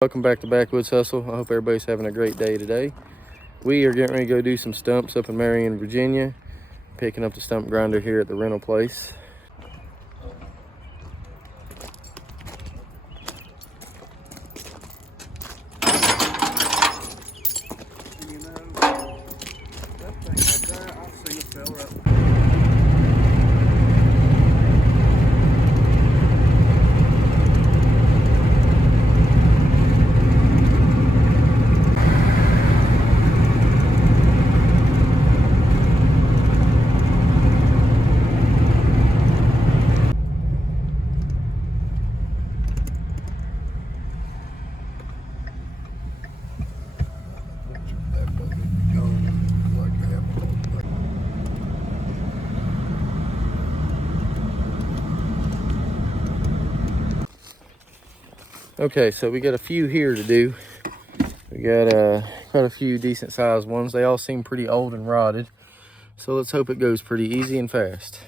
Welcome back to Backwoods Hustle. I hope everybody's having a great day today. We are getting ready to go do some stumps up in Marion, Virginia. Picking up the stump grinder here at the rental place. You know, that thing right there, I've seen a fella up. Okay, so we got a few here to do. We got quite a few decent sized ones. They all seem pretty old and rotted. So let's hope it goes pretty easy and fast.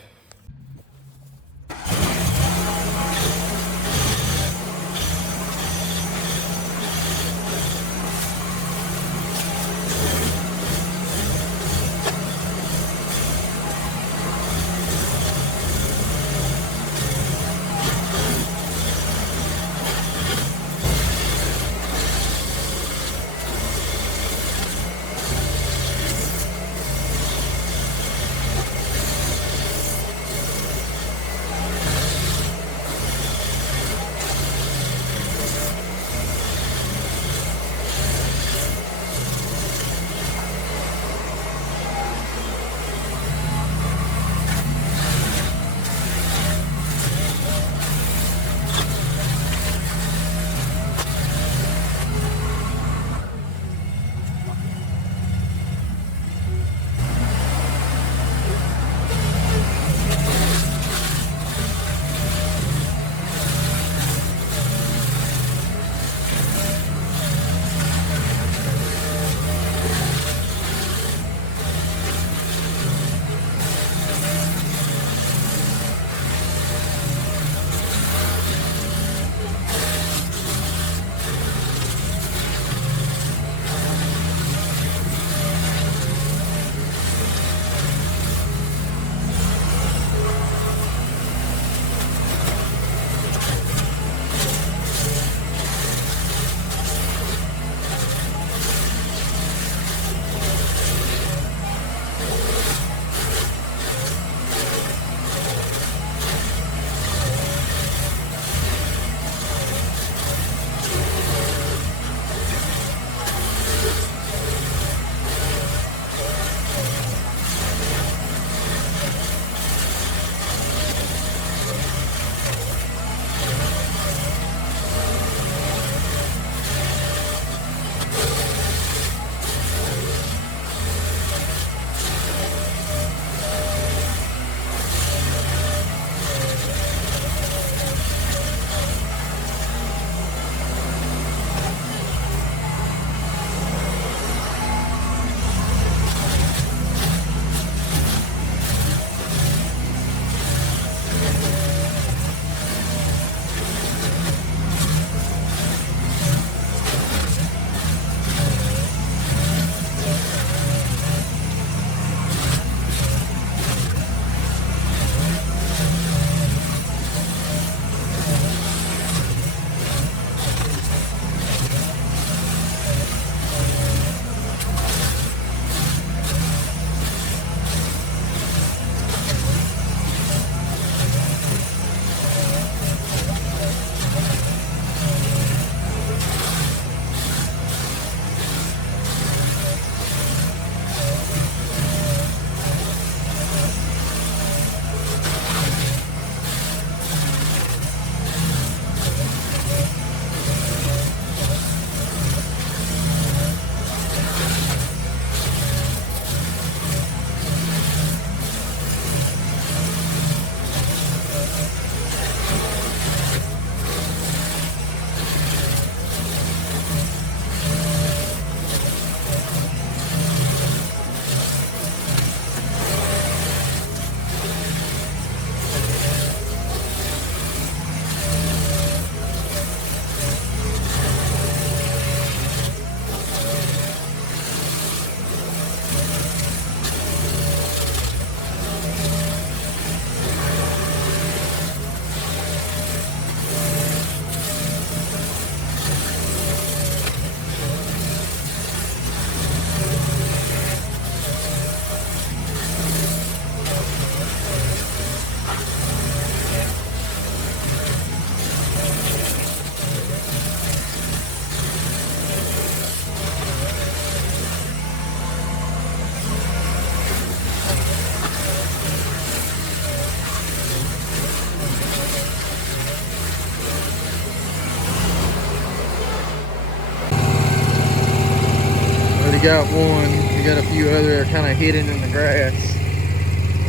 got one. We got a few other kind of hidden in the grass.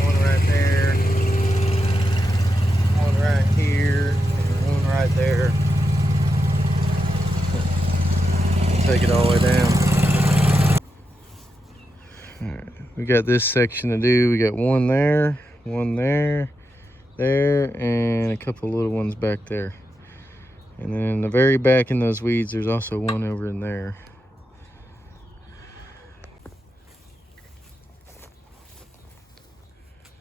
One right there, one right here, and one right there. Take it all the way down. All right, we got this section to do. We got one there, there, and a couple little ones back there. And then in the very back in those weeds, there's also one over in there.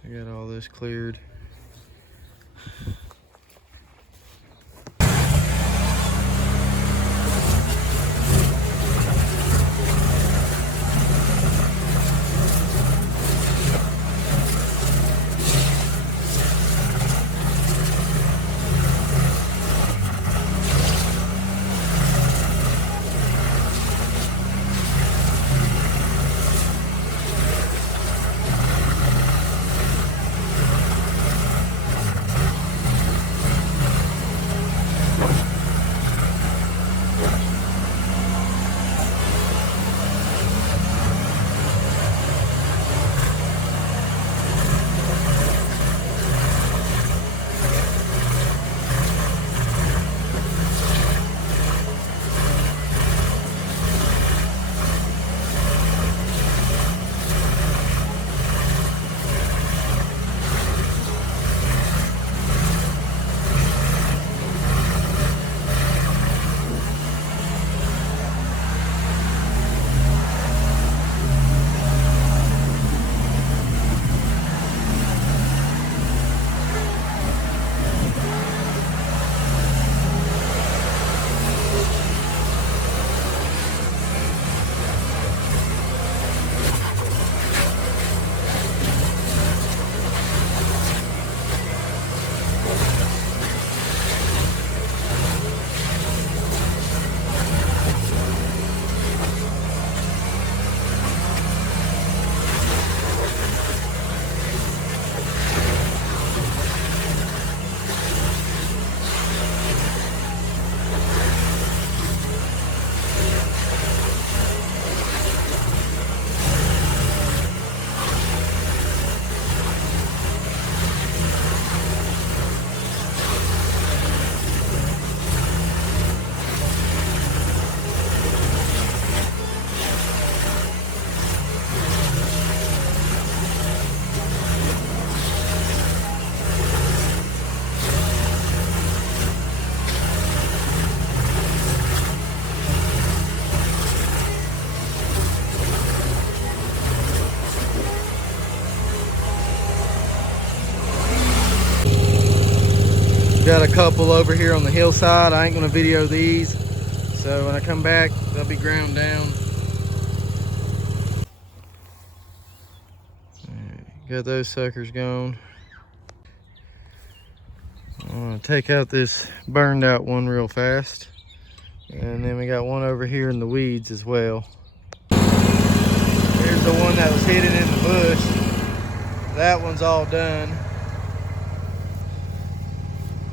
I got all this cleared. Got a couple over here on the hillside. I ain't gonna video these, so when I come back they'll be ground down. Got those suckers gone. I'm gonna take out this burned out one real fast, and then we got one over here in the weeds as well. Here's the one that was hidden in the bush. That one's all done.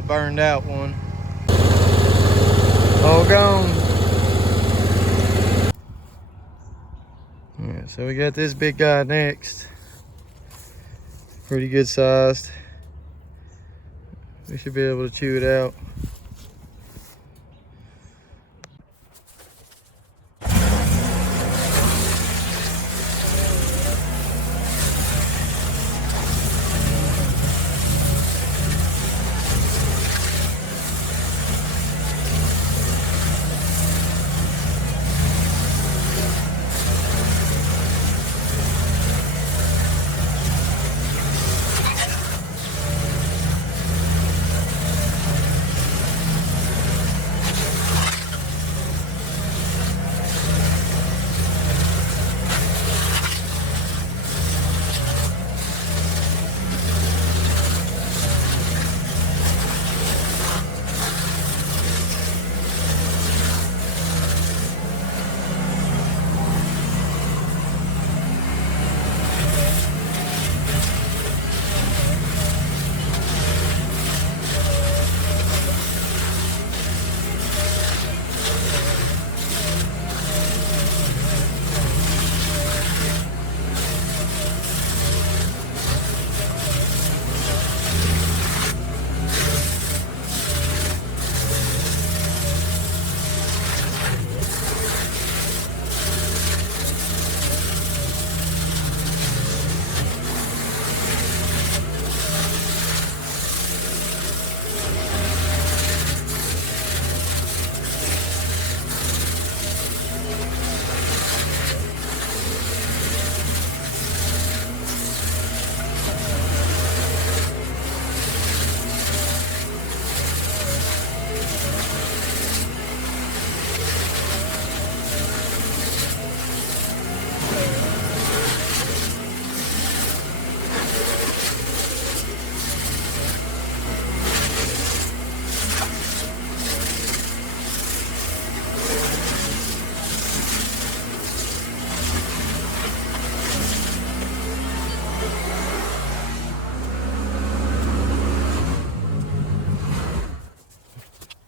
Burned out one. All gone. Alright, so we got this big guy next. Pretty good sized. We should be able to chew it out.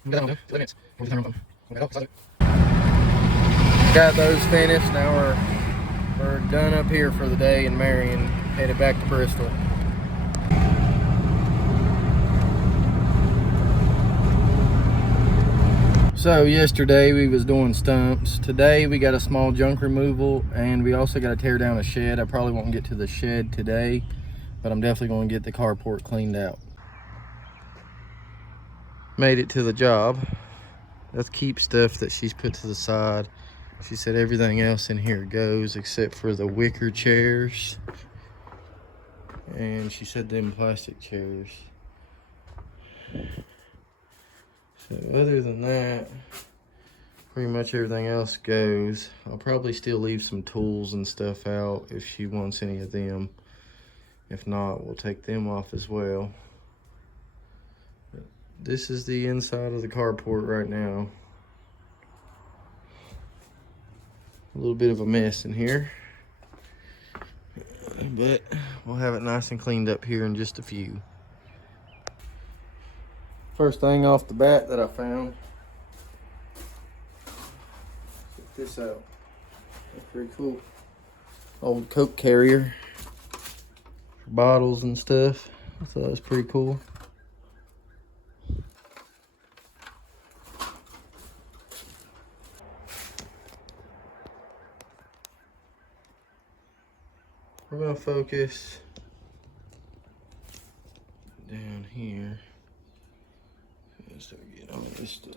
Got those finished. Now we're done up here for the day in Marion, headed back to Bristol. So yesterday we was doing stumps. Today we got a small junk removal, and we also got to tear down a shed. I probably won't get to the shed today, but I'm definitely going to get the carport cleaned out. Made it to the job. Let's keep stuff that she's put to the side. She said everything else in here goes except for the wicker chairs. And she said them plastic chairs. So other than that, pretty much everything else goes. I'll probably still leave some tools and stuff out if she wants any of them. If not, we'll take them off as well. But this is the inside of the carport right now. A little bit of a mess in here, but we'll have it nice and cleaned up here in just a few. First thing off the bat that I found, check this out. That's pretty cool. Old Coke carrier for bottles and stuff. I thought it was pretty cool. We're gonna focus down here. Start getting all this stuff.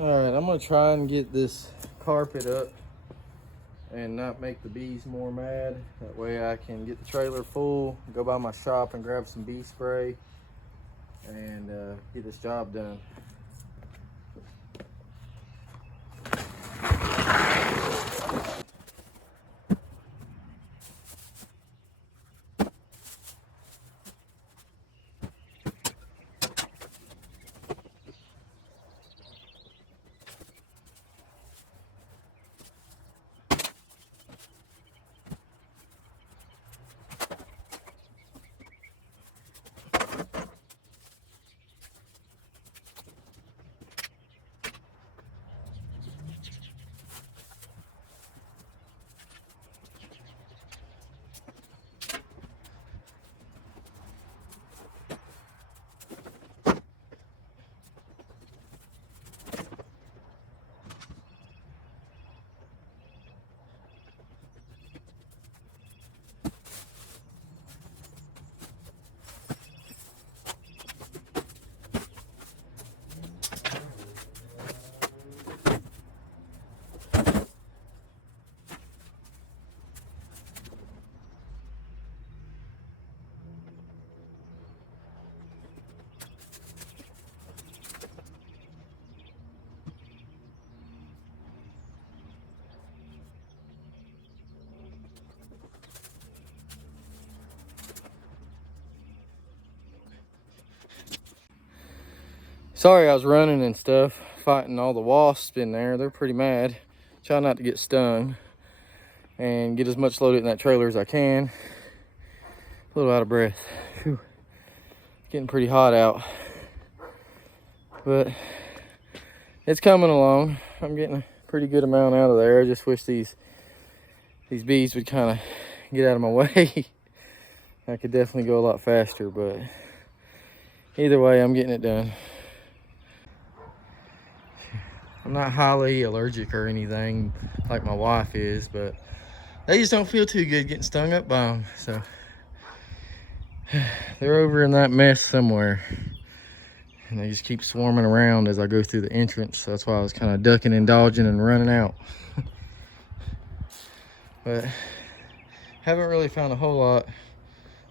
All right, I'm gonna try and get this carpet up and not make the bees more mad. That way I can get the trailer full, go by my shop and grab some bee spray and get this job done. Sorry I was running and stuff, fighting all the wasps in there. They're pretty mad. Try not to get stung and get as much loaded in that trailer as I can. A little out of breath. Whew. It's getting pretty hot out, but it's coming along. I'm getting a pretty good amount out of there. I just wish these bees would kind of get out of my way. I could definitely go a lot faster, but either way, I'm getting it done. I'm not highly allergic or anything like my wife is, but they just don't feel too good getting stung up by them. So they're over in that mess somewhere, and they just keep swarming around as I go through the entrance. So that's why I was kind of ducking and dodging and running out. But haven't really found a whole lot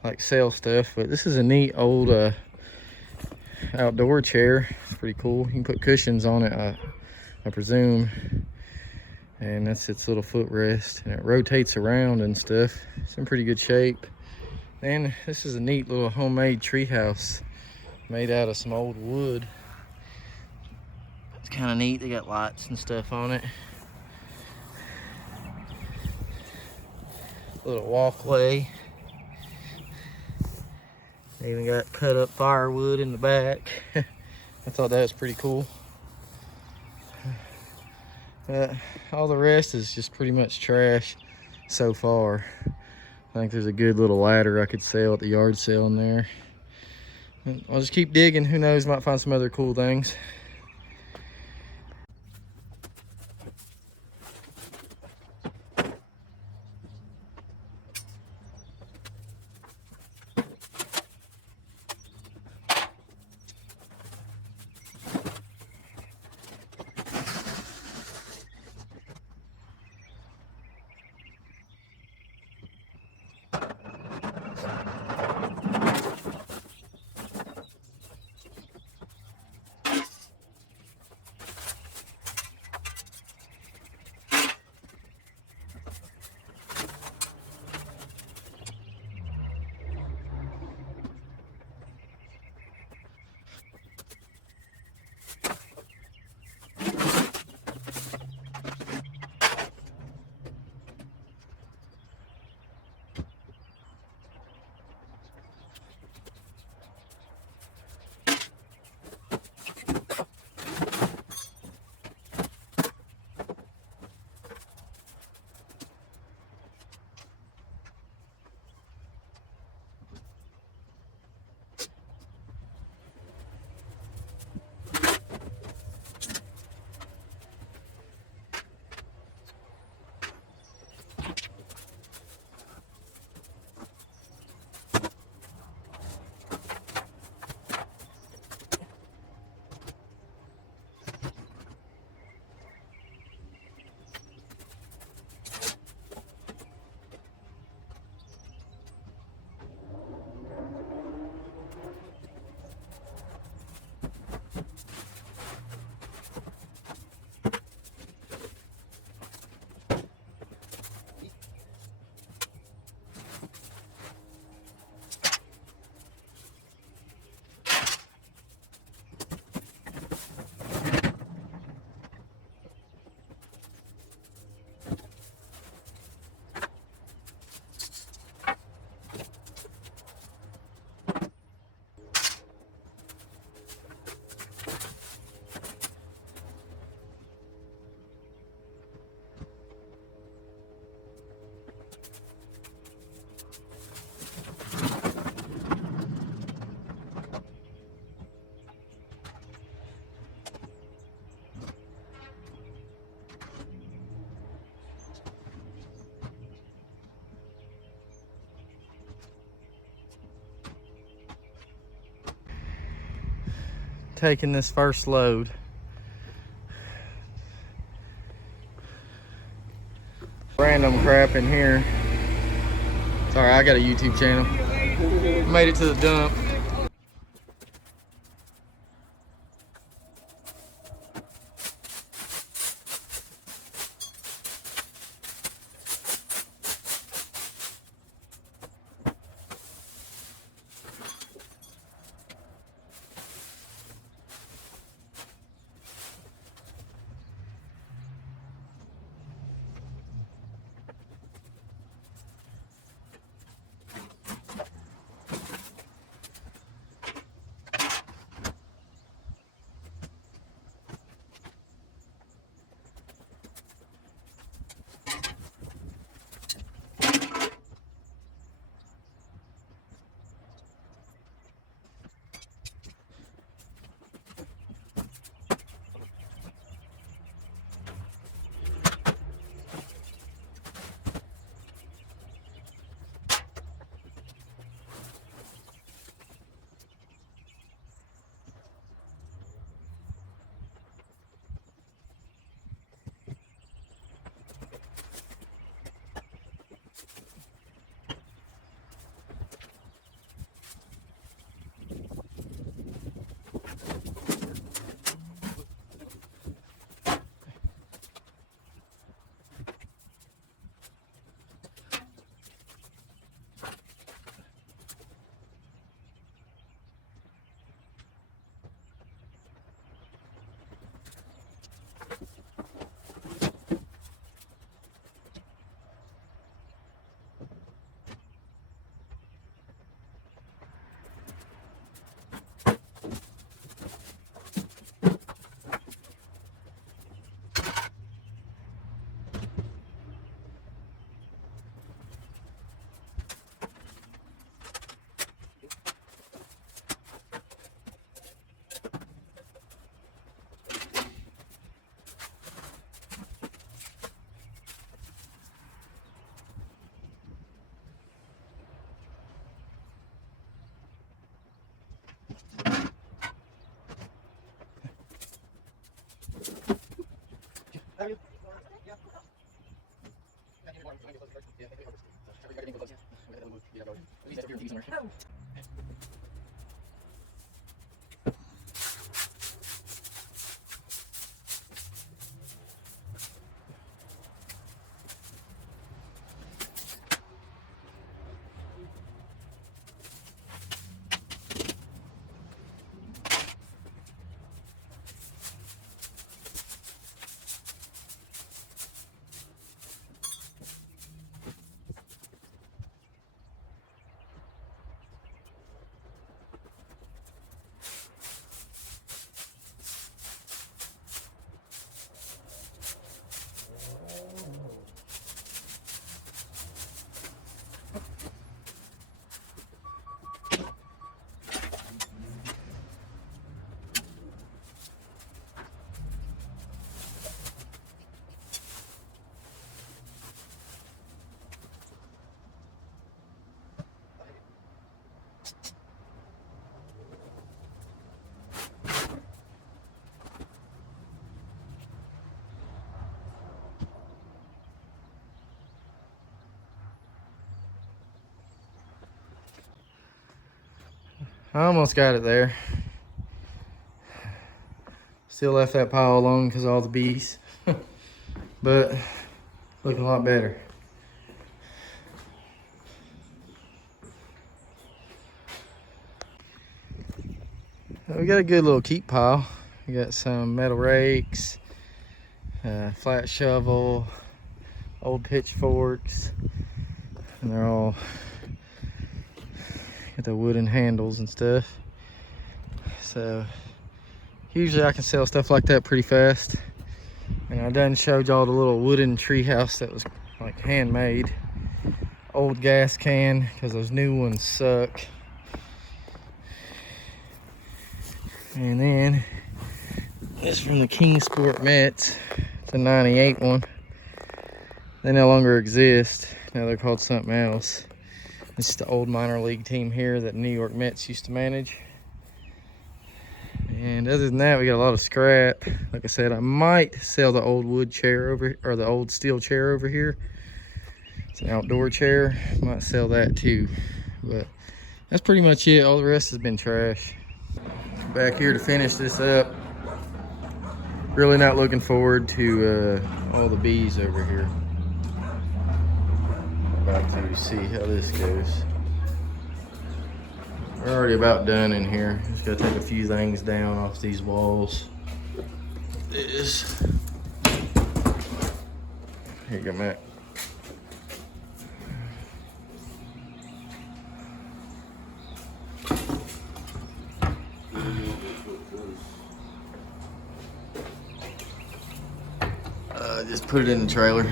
like sale stuff, but this is a neat old outdoor chair. It's pretty cool. You can put cushions on it, I presume, and that's its little footrest, and it rotates around and stuff. It's in pretty good shape. And this is a neat little homemade tree house made out of some old wood. It's kind of neat. They got lights and stuff on it. Little walkway. They even got cut up firewood in the back. I thought that was pretty cool. All the rest is just pretty much trash so far. I think there's a good little ladder I could sell at the yard sale in there. I'll just keep digging. Who knows, might find some other cool things. Taking this first load. Random crap in here. Sorry, I got a YouTube channel. Made it to the dump. I almost got it there. Still left that pile alone because of all the bees. But looking a lot better. We got a good little keep pile. We got some metal rakes, flat shovel, old pitchforks, and they're all got the wooden handles and stuff. So usually I can sell stuff like that pretty fast. And I done showed y'all the little wooden tree house that was like handmade. Old gas can, because those new ones suck. And then this from the King Sport Mets. It's a 98 one. They no longer exist. Now they're called something else. This is the old minor league team here that New York Mets used to manage. And other than that, we got a lot of scrap. Like I said, I might sell the old wood chair over, or the old steel chair over here. It's an outdoor chair. Might sell that too. But that's pretty much it. All the rest has been trash. Back here to finish this up. Really not looking forward to all the bees over here. About to see how this goes. We're already about done in here. Just gotta take a few things down off these walls. This. Here you go, Matt. Just put it in the trailer.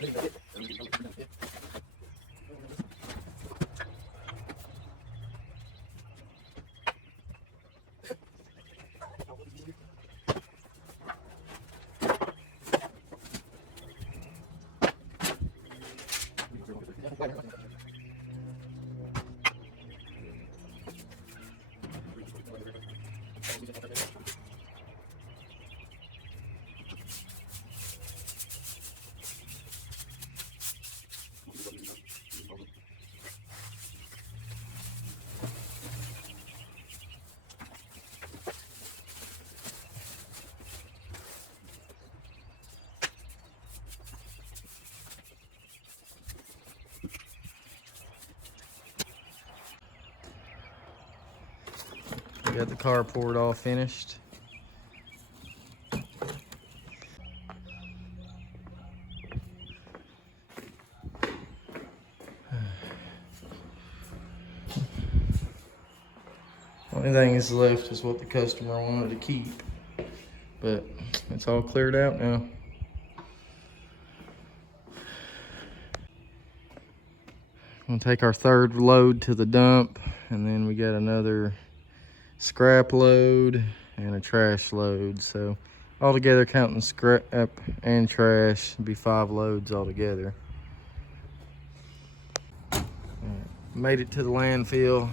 We got the carport all finished. Only thing that's left is what the customer wanted to keep, but it's all cleared out now. We'll take our third load to the dump, and then we got another scrap load and a trash load. So altogether, counting scrap and trash, it'd be 5 loads altogether. Made it to the landfill.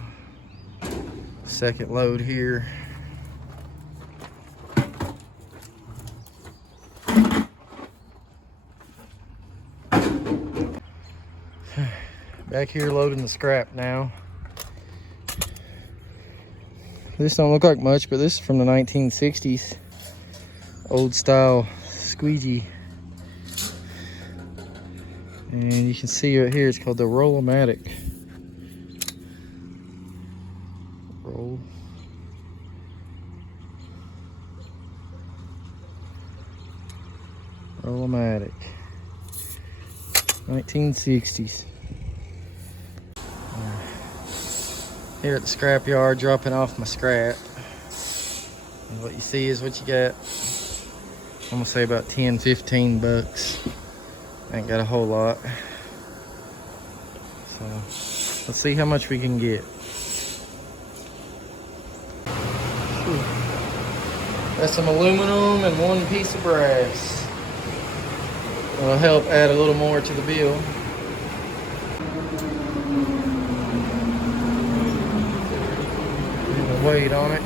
Second load here. Back here loading the scrap now. This don't look like much, but this is from the 1960s. Old style squeegee. And you can see right here, it's called the Roll-O-Matic. Roll-O-Matic. 1960s. Here at the scrap yard, dropping off my scrap. And what you see is what you get. I'm gonna say about 10, 15 bucks. Ain't got a whole lot. So let's see how much we can get. Got some aluminum and 1 piece of brass. It'll help add a little more to the bill. And the weight on it.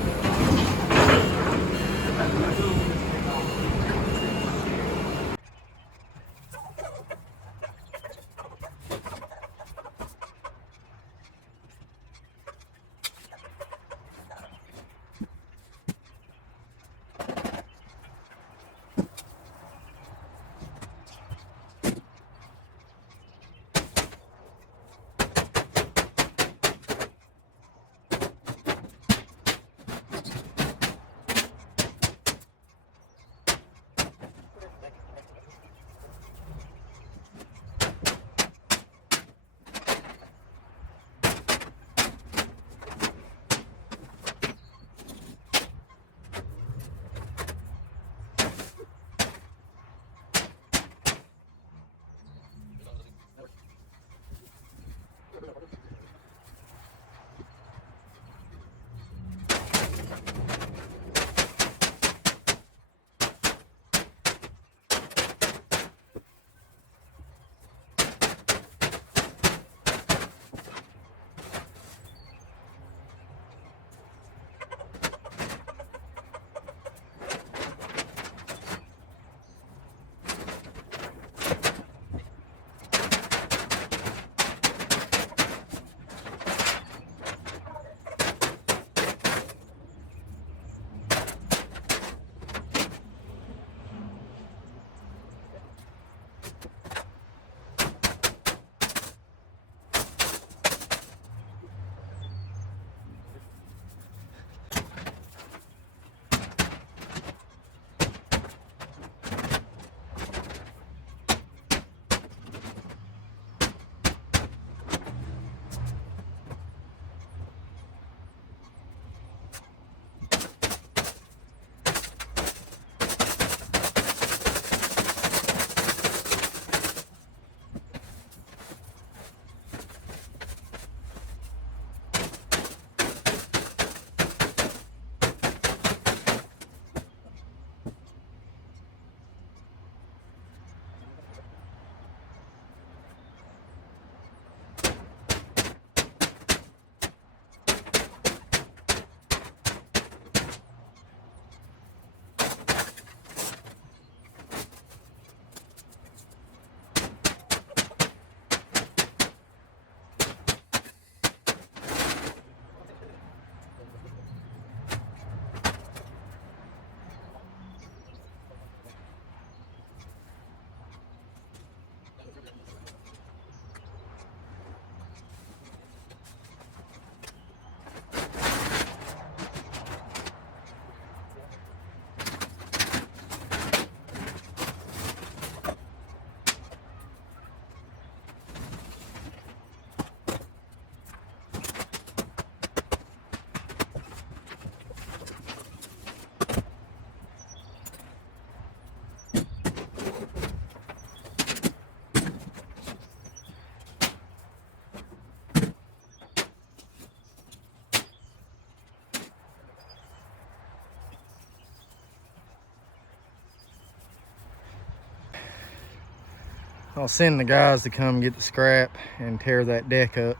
I'll send the guys to come get the scrap and tear that deck up.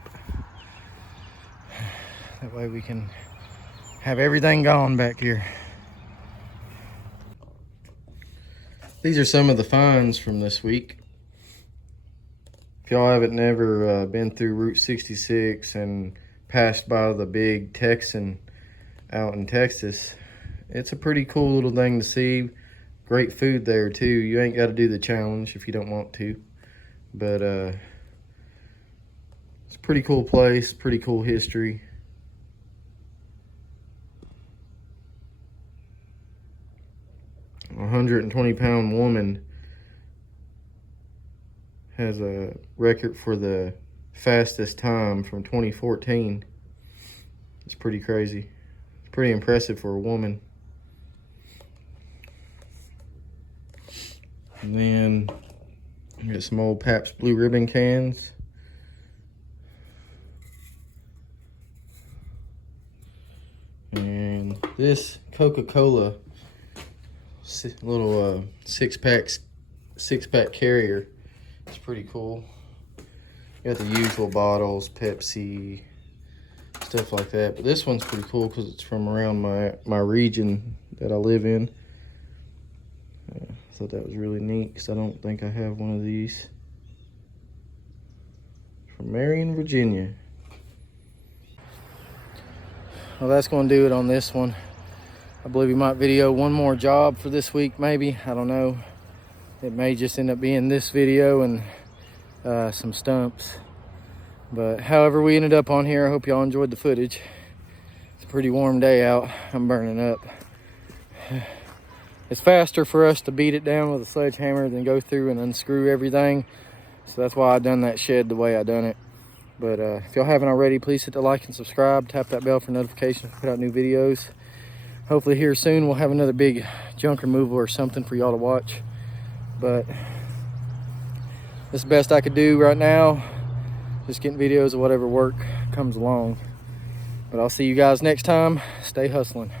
That way we can have everything gone back here. These are some of the finds from this week. If y'all haven't never been through Route 66 and passed by the big Texan out in Texas, it's a pretty cool little thing to see. Great food there too. You ain't got to do the challenge if you don't want to, but it's a pretty cool place, pretty cool history. A 120-pound woman has a record for the fastest time from 2014. It's pretty crazy. It's pretty impressive for a woman. And then we got some old Pabst Blue Ribbon cans. And this Coca-Cola little six-pack carrier. It's pretty cool. You got the usual bottles, Pepsi, stuff like that. But this one's pretty cool because it's from around my region that I live in. I thought that was really neat because I don't think I have one of these. From Marion, Virginia. Well, that's going to do it on this one. I believe we might video one more job for this week, maybe. I don't know. It may just end up being this video and some stumps. But however we ended up on here, I hope y'all enjoyed the footage. It's a pretty warm day out. I'm burning up. It's faster for us to beat it down with a sledgehammer than go through and unscrew everything. So that's why I done that shed the way I done it. But if y'all haven't already, please hit the like and subscribe. Tap that bell for notifications to put out new videos. Hopefully here soon we'll have another big junk removal or something for y'all to watch. But this is the best I could do right now. Just getting videos of whatever work comes along. But I'll see you guys next time. Stay hustling.